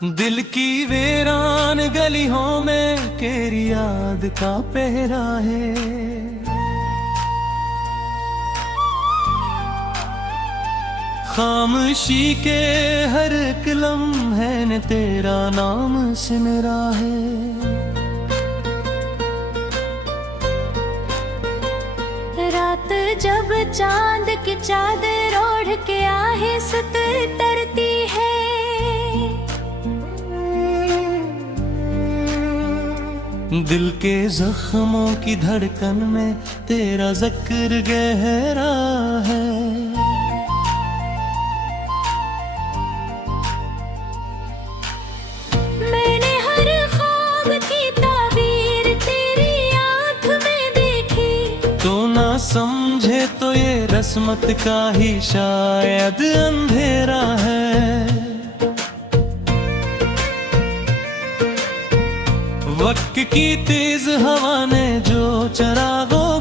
दिल की वीरान गलियों में तेरी याद का पहरा है। खामोशी के हर एक लम्हे ने तेरा नाम सिमरा है। रात जब चांद की चादर ओढ़ के आहिस्ते तरती है, दिल के जख्मों की धड़कन में तेरा जिक्र गहरा है। मैंने हर ख्वाब की ताबीर तेरी आँख में देखी। तो ना समझे तो ये रस्मत का ही शायद अंधेरा है। वक्त की तेज हवा ने जो चरागों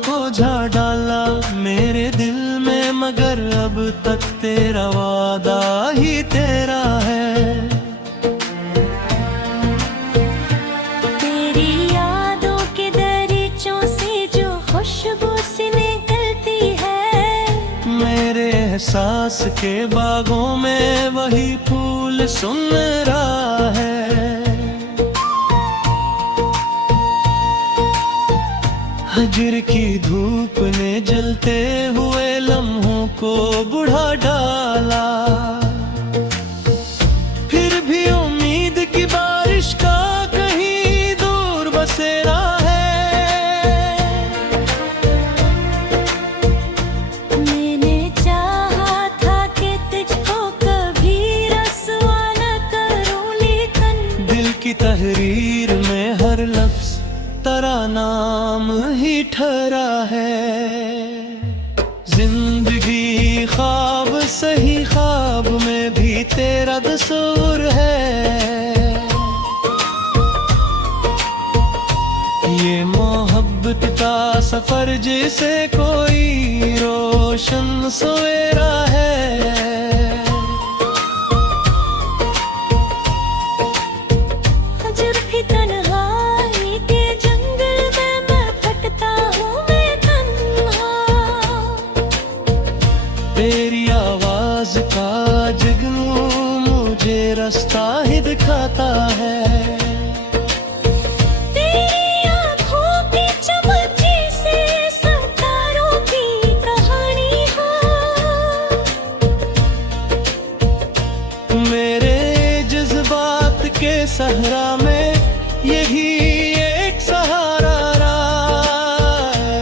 को झा डाला मेरे दिल में, मगर अब तक तेरा वादा ही तेरा है। तेरी यादों के दरीचों से जो खुशबू सी निकलती है, मेरे एहसास के बागों में वही फूल सुनहरा है। हजर की धूप ने जलते हुए लम्हों को बुढ़ा डाला, फिर भी उम्मीद की बारिश का कहीं दूर बसेरा है। मैंने चाहा था कि तुझको कभी रस्वा न करूं, लेकिन दिल की तहरीर में हर लफ्ज तेरा नाम ही ठहरा है। जिंदगी ख्वाब सही ख्वाब में भी तेरा तस्वीर है। ये मोहब्बत का सफर जिसे कोई रोशन सवेरा है। जब भी तन्हाई के जंगल में मैं भटकता हूँ, मैं तन्हा, तेरी आवाज का जुगनू मुझे रास्ता ही दिखाता है। तेरी आँखों की चमक से सितारों की कहानी हो, मेरे जज्बात के सहरा में यही एक सहारा रहा है।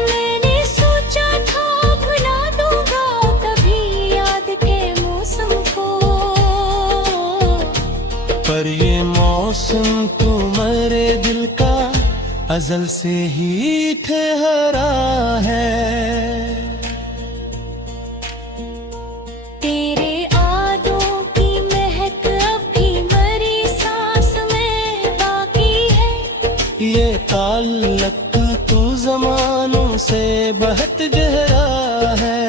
मैंने सोचा था भुला दूंगा कभी याद के मौसम को, पर ये मौसम तुम्हारे दिल का अजल से ही ठहरा है। तेरे यादों की महक अभी मरी सांस में बाकी है। ये ताल्लुक तू जमानों से बहुत गहरा है।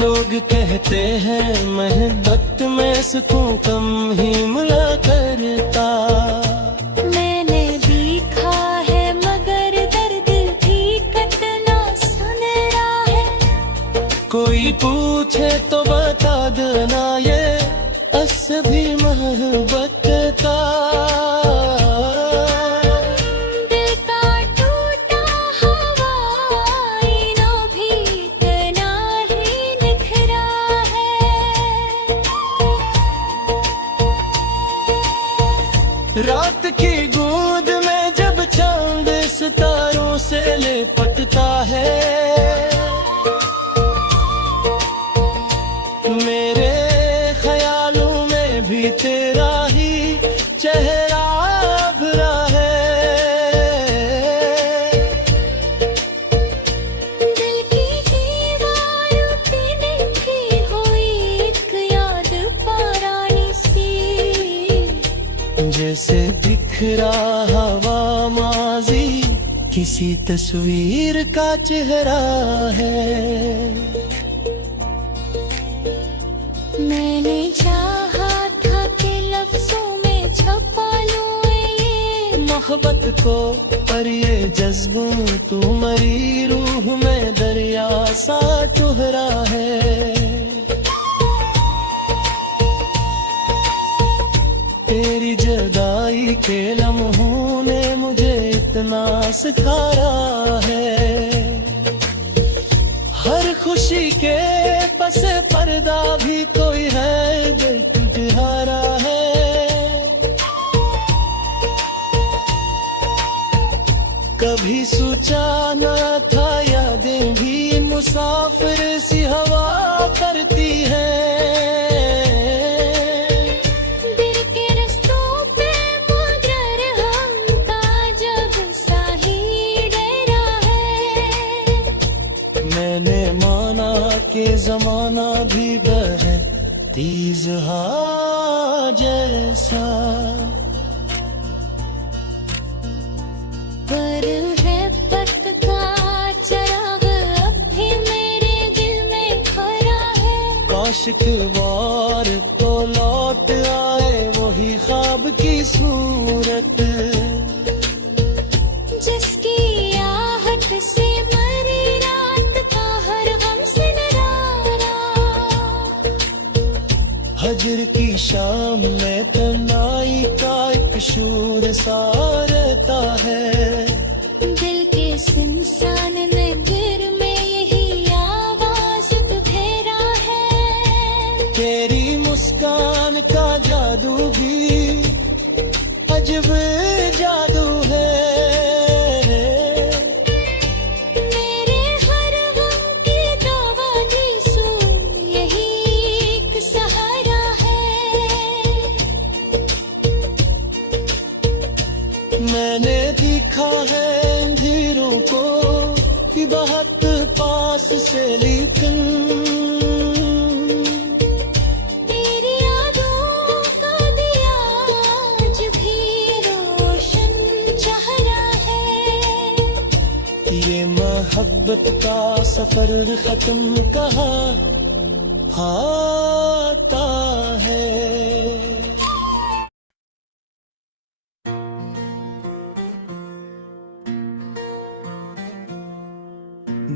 लोग कहते हैं मोहब्बत में सुकून कम ही मिला करता, मैंने देखा है मगर दर्द भी कितना सुनहरा है। कोई पूछे तो बता देना ये असली मोहब्बत का। दिल का टूटा हुआ आईना भी इतना ही निखरा है। रात की गूंज में जब चांद सितारों से लिपटता है, मेरे ख्यालों में भी तेरा ही चेहरा भरा है। दिल की दीवारों पे लिखी हुई एक याद पुरानी सी, जैसे दिख रहा हवा माजी किसी तस्वीर का चेहरा है। मैंने चाहा था कि लफ्जों में छुपा लूं ये मोहब्बत को, पर ये जज्बों तुम्हारी रूह में दरिया सा चुहरा है। तेरी जुदाई के लम्हों ने मुझे इतना सिखाया है। हर खुशी के पस पर्दा भी कोई है दिल तुझहारा है। कभी सोचा न था यादें भी मुसाफिर सी हवा करती है। मैंने माना कि जमाना भी बहतीज जैसा, पर है वक्त का चिराग अब भी मेरे दिल में खरा है। काश एक बार तो लौट आए वही ख्वाब की सूरत, जिसकी आहट से मरी रात का हर गम से नजारा। हजर की शाम में तन्हाई का एक शूर सा रहता है। दिल के सुनसान नगर में यही आवाज तुझेरा है। तेरी मुस्कान का जादू भी अजब जादू है। मेरे हर गम की दवा यीशु यही एक सहारा है। मैंने देखा है अंधेरों को कि बहुत पास से, लेकिन तेरी यादों का दिया आज भी रोशन चेहरा है। ये मोहब्बत का सफर खत्म कहाँ आता है।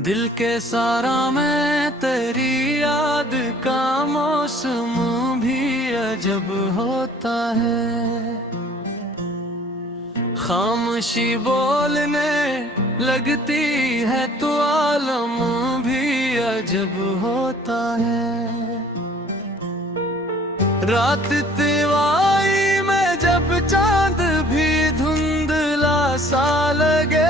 दिल के सारा मैं तेरी याद का मौसम भी अजब होता है। खामोशी बोलने लगती है तो आलम भी अजब होता है। रात तिवाई में जब चांद भी धुंधला सा लगे,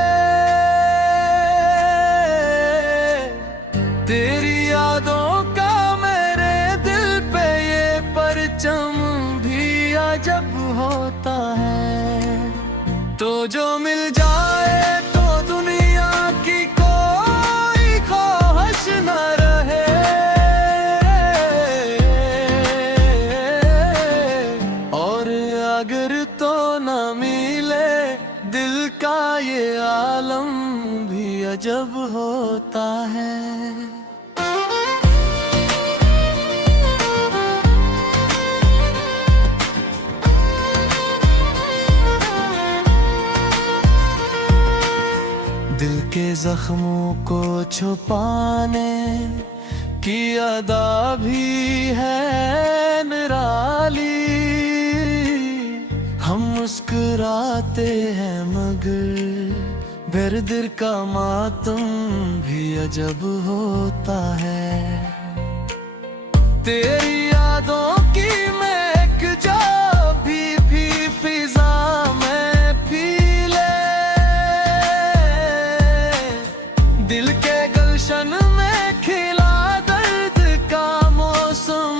तेरी यादों का मेरे दिल पे ये परचम भी अजब होता है। तो जो मिल जाए तो दुनिया की कोई ख्वाहिश न रहे, और अगर तो न मिले दिल का ये आलम भी अजब होता है। दिल के जख्मों को छुपाने की अदा भी है निराली। हम मुस्कुराते हैं मगर बेदर्द का मातम भी अजब होता है। तेरी यादों की महक जो भी फिजा में फीले, दिल के गुलशन में खिला दर्द का मौसम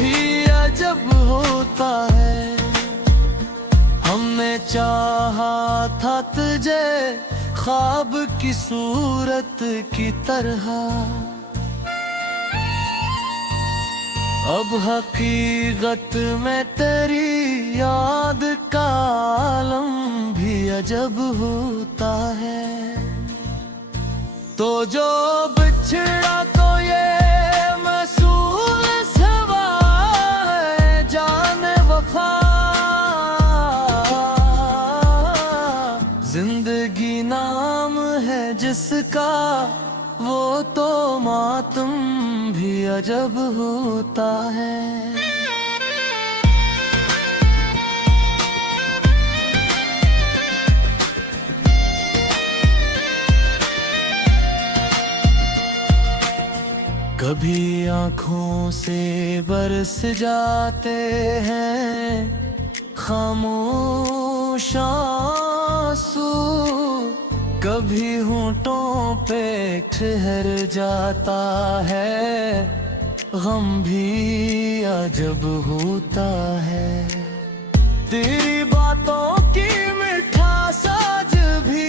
भी अजब होता है। हमने चाहा था तुझे ख्वाब की सूरत की तरह, अब हकीकत में तेरी याद का आलम भी अजब होता है। तो जो बिछड़ा तो ये महसूस हवा है जाने वफा। जिंदगी नाम है जिसका वो तो मातम भी अजब होता है। कभी आँखों से बरस जाते हैं खामोश आंसू, कभी होंठों पे ठहर जाता है गम भी अजब होता है। तेरी बातों की मिठास आज भी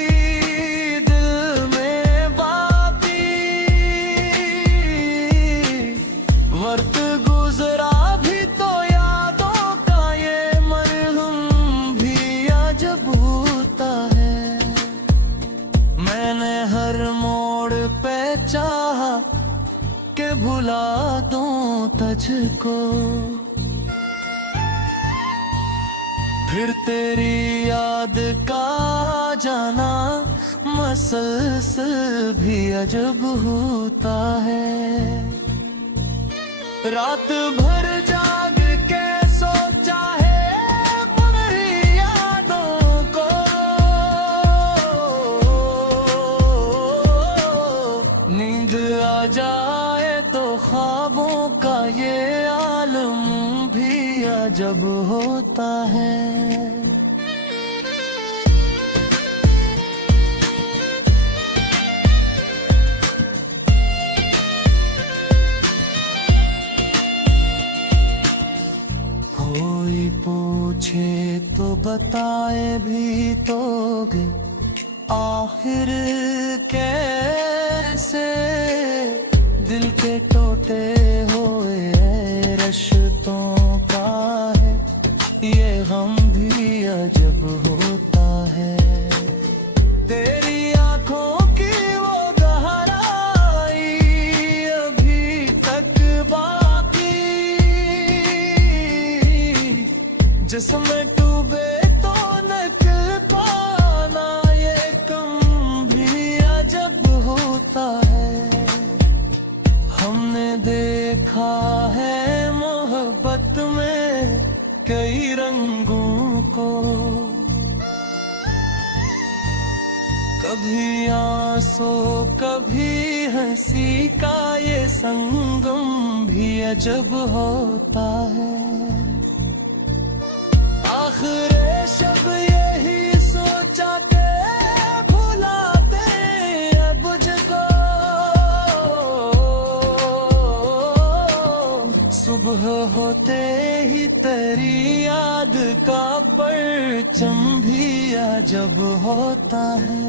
दिल में बाकी, वक्त गुजरा भी तो यादों का ये मरहम भी अजब होता है। मैंने हर मोड़ पे चाहा कि भुला दूं तुझको, फिर तेरी याद का जाना मसलसल भी अजब होता है। रात भर जाग के सोचा है पुनरी यादों को, नींद आ जाए तो ख्वाबों का ये आलम भी अजब होता है। कोई पूछे तो बताए भी दोगे आखिर कैसे, दिल के टूटे हुए रिश्तों का है ये गम भी अजब होता है। तेरी आंखों की वो गहराई अभी तक बाकी, जिसमें डूबे तो निकल पाना ये कम भी अजब होता है। हमने देखा है मोहब्बत में कई रंगों को, कभी आंसू कभी हंसी का ये संगम भी अजब होता है। आखिर शब यही सोचा के भुलाते अब मुझको, सुबह होते ही तेरी याद का परचम भी अजब होता है।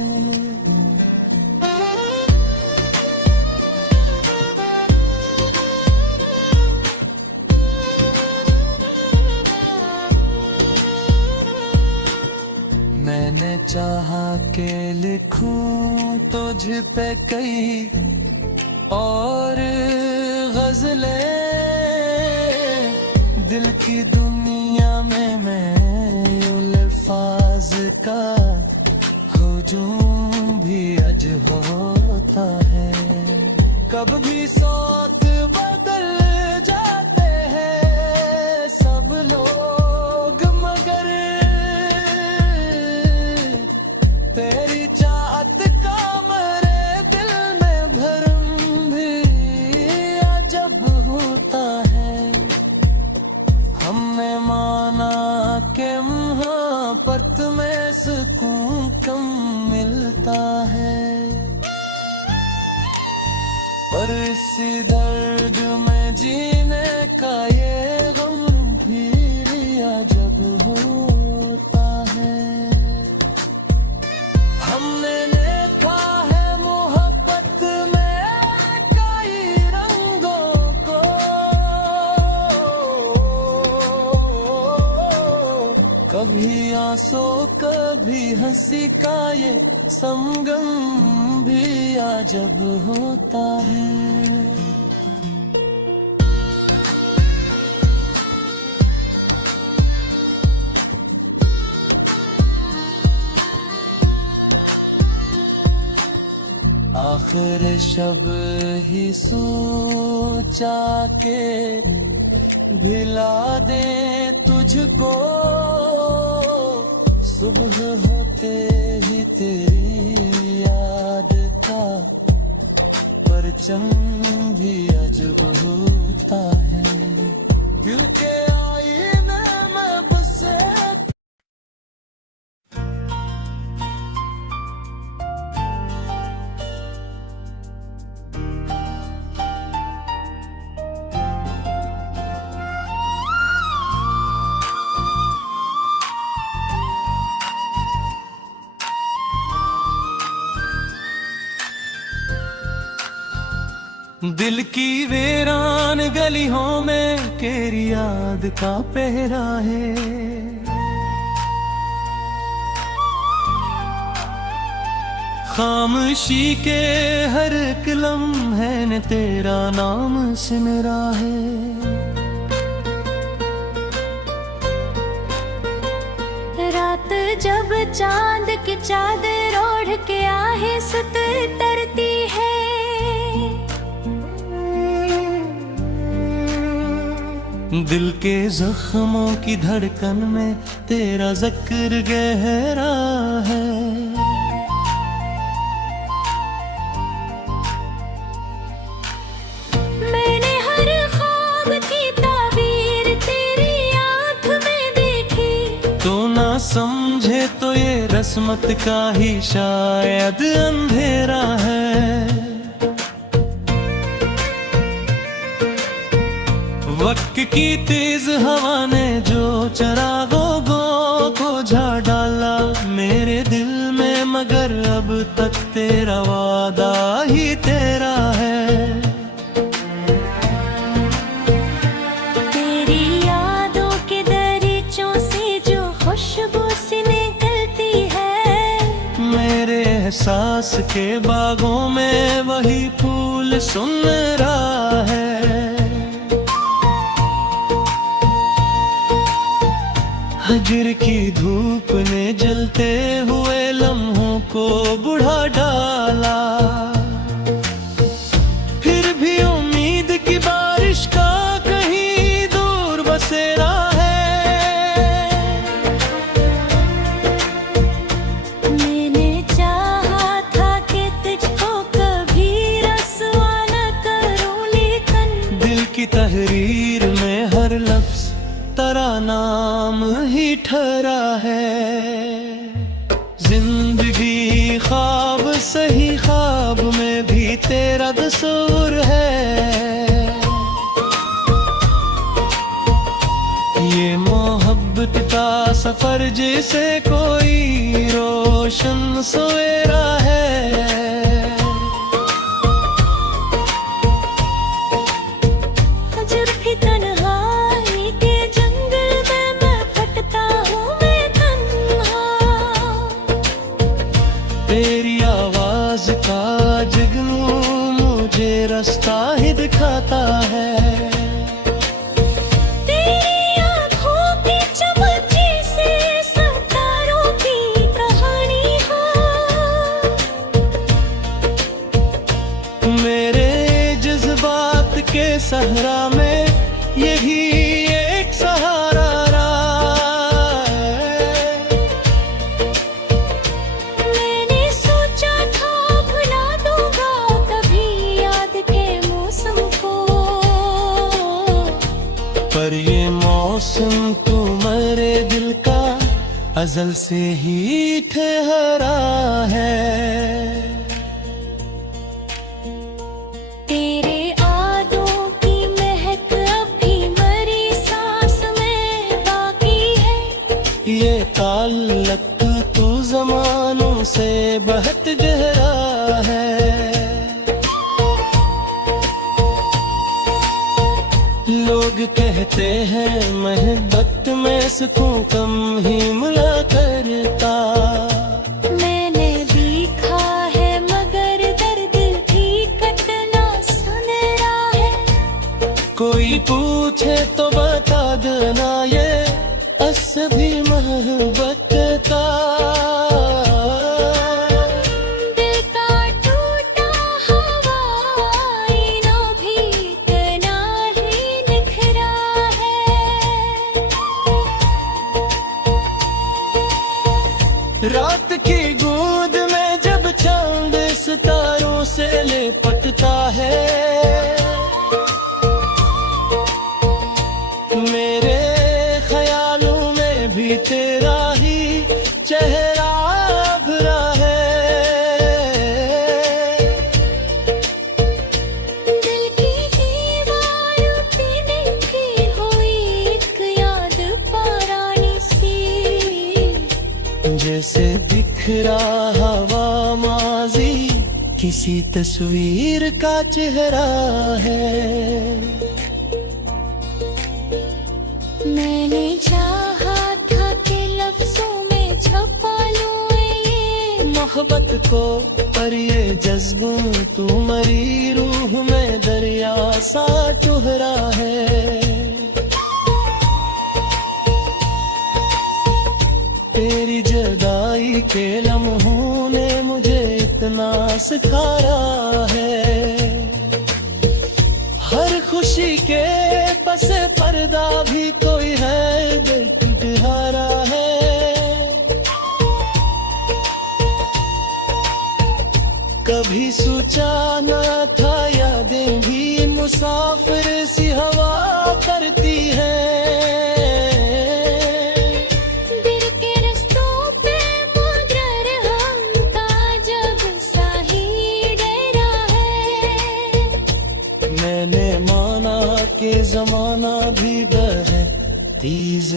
मैंने चाहा के लिखूं तुझ पे कई और गजलें, दिल की दुनिया में मैं अल्फाज का हुजूम भी अजब होता है। कब भी सौत बदल जाते हैं सब लोग, मगर तेरी चाहत का मेरे दिल में भरम भी अजब होता है। हमने माना कि मोहब्बत में सुकून कम मिलता है, पर इसी दर्द में जीने का ये गम भी अजब होता है। हमने देखा है मोहब्बत में कई रंगों को, कभी आंसू कभी हंसी का ये संगम भी अजब होता है। आखिर शब ही सोचा के भिला दे तुझको, सुबह होते ही तेरी याद का परचम भी अजब होता है। दिल के आईने में बसे दिल की वीरान गलियों में तेरी याद का पहरा है। खामोशी के हर एक लम्हे ने तेरा नाम सिमरा है। रात जब चांद की चादर ओढ़ के आहे सुत तरती है, दिल के जख्मों की धड़कन में तेरा जिक्र गहरा है। मैंने हर ख्वाब की ताबीर तेरी आँख में देखी, तो ना समझे तो ये रस्मत का ही शायद अंधेरा है। वक्त की तेज हवा ने जो चरागों को झा डाला मेरे दिल में, मगर अब तक तेरा वादा ही तेरा है। तेरी यादों के दरीचों से जो खुशबू सी निकलती है, मेरे एहसास के बागों में वही फूल सुनहरा है। हजर की धूप ने जलते हुए लम्हों को बुढ़ा डाला, फिर भी उम्मीद की बारिश का कहीं दूर बसेरा है। मैंने चाहा था कि तुझको कभी रसवा न करूं, लेकिन दिल की तहरीर में हर लफ्ज तेरा नाम ही ठहरा है। जिंदगी ख्वाब सही ख्वाब में भी तेरा तस्वीर है। ये मोहब्बत का सफर जिसे कोई रोशन सवेरा है। तेरी आवाज का जुगनू मुझे रास्ता ही दिखाता है। तेरी आँखों की चमक से सितारों की कहानी हो, मेरे जज्बात के सहरा में यही एक सहारा पर ये मौसम तुम्हारे दिल का अज़ल से ही ठहरा है। तेरे यादों की महक अभी मरी सांस में बाकी है। ये ताल्लुक तू ज़मानों से बहुत गहरा है। लोग कहते हैं मोहब्बत में सुकून कम ही मिला करता, मैंने भी कोई पूछे तो बता देना ये असली मोहब्बत का। दिल का टूटा हवाईनो भी इतना ही निखरा है। रात की गूंज में जब चांद सितारों से लिपटता है, मेरे ख्यालों में भी तेरा ही चेहरा भरा है। दिल की दीवारों पे लिखी हुई एक याद पुरानी सी, जैसे बिखरा हवा माजी किसी तस्वीर का चेहरा है। मैंने चाहा था कि लफ्जों में छुपा लूं ये मोहब्बत को, पर ये जज्बों तुम्हारी रूह में दरिया सा टुहरा है। तेरी जुदाई के लम्हों ने मुझे इतना सिखाया है। हर खुशी के पसे पर्दा भी कोई है दिल टुटहारा है। कभी सोचा न था यादें भी मुसाफिर सी हवा करती है। दिल के रस्तों पे मुकर्रर हमका जब सा ही डरा है। मैंने माना कि जमाना भी बहे तीज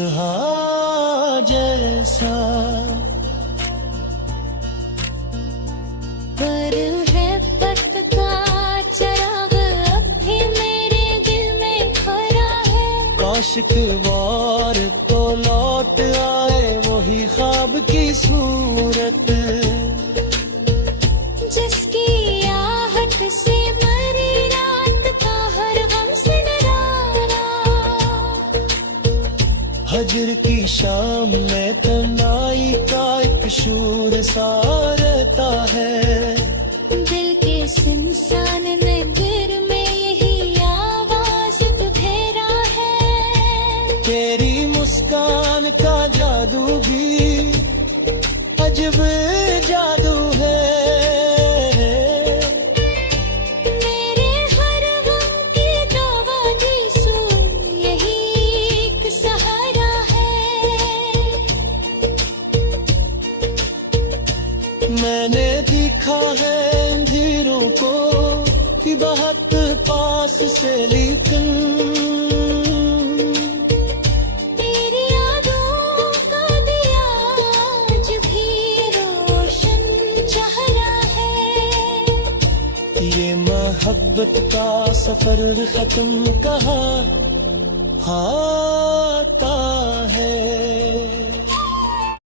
जैसा, पर है वक्त का चिराग अब भी मेरे दिल में खरा है। काश एक बार तो लौट आए वही ख्वाब की सूरत, जिसकी आहट से मरी रात का हर गम से नजारा। हजर की शाम में तन्हाई का एक शूर सा रहता है। दिल के सुनसान नगर में यही आवाज तुझेरा है। तेरी मुस्कान का जादू भी अजब जादू है। मेरे हर गम की दवा यीशु यही एक सहारा है। मैंने देखा है अंधेरों को कि बहुत पास से, लेकिन तेरी यादों का दिया आज भी रोशन चेहरा है। ये मोहब्बत का सफर खत्म कहा, हाँ